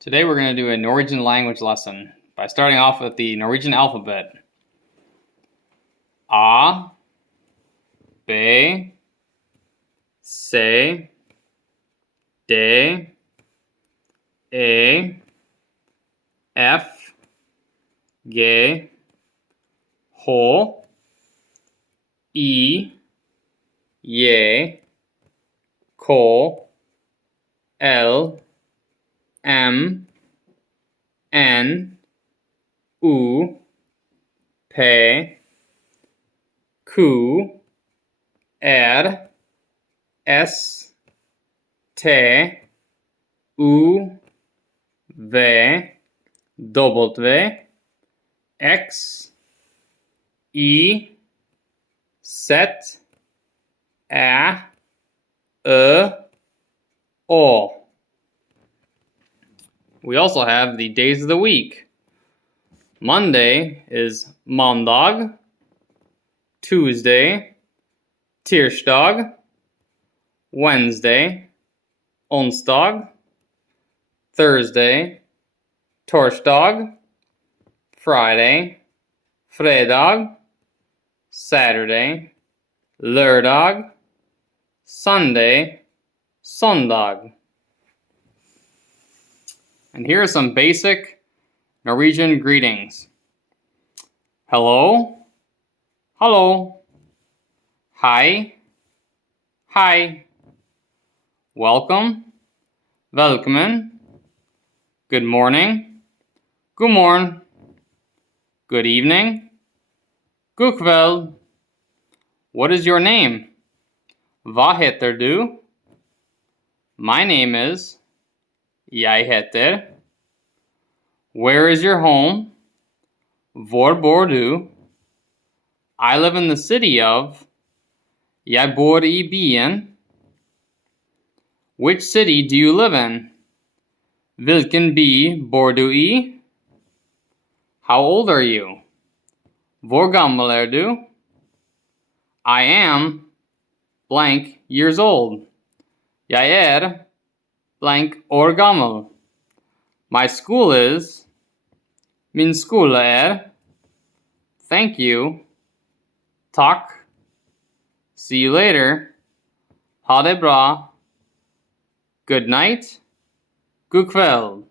Today we're going to do a Norwegian language lesson by starting off with the Norwegian alphabet. A, B, C, D, E, F, G, H, I, J, K, L, M, N, U, P, Q, R, S, T, U, V, W, X, Y, Z, Æ, Ø, Å. We also have the days of the week. Monday is mandag, Tuesday, tirsdag, Wednesday, onsdag, Thursday, torsdag, Friday, fredag, Saturday, lørdag, Sunday, søndag. And here are some basic Norwegian greetings. Hello, hallo. Hei, hei. Welcome, velkommen. Good morning, god morgen. Good evening, god kveld. What is your name? Hva heter du? My name is. Jeg heter. Where is your home? Hvor bor du? I live in the city of. Jeg bor I byen. Which city do you live in? Hvilken by bor du I? How old are you? Hvor gammel du? I am blank years old. Jeg blank år gammel. My school is. Min skole Thank you. Takk. See you later. Ha det bra. Good night. God kveld.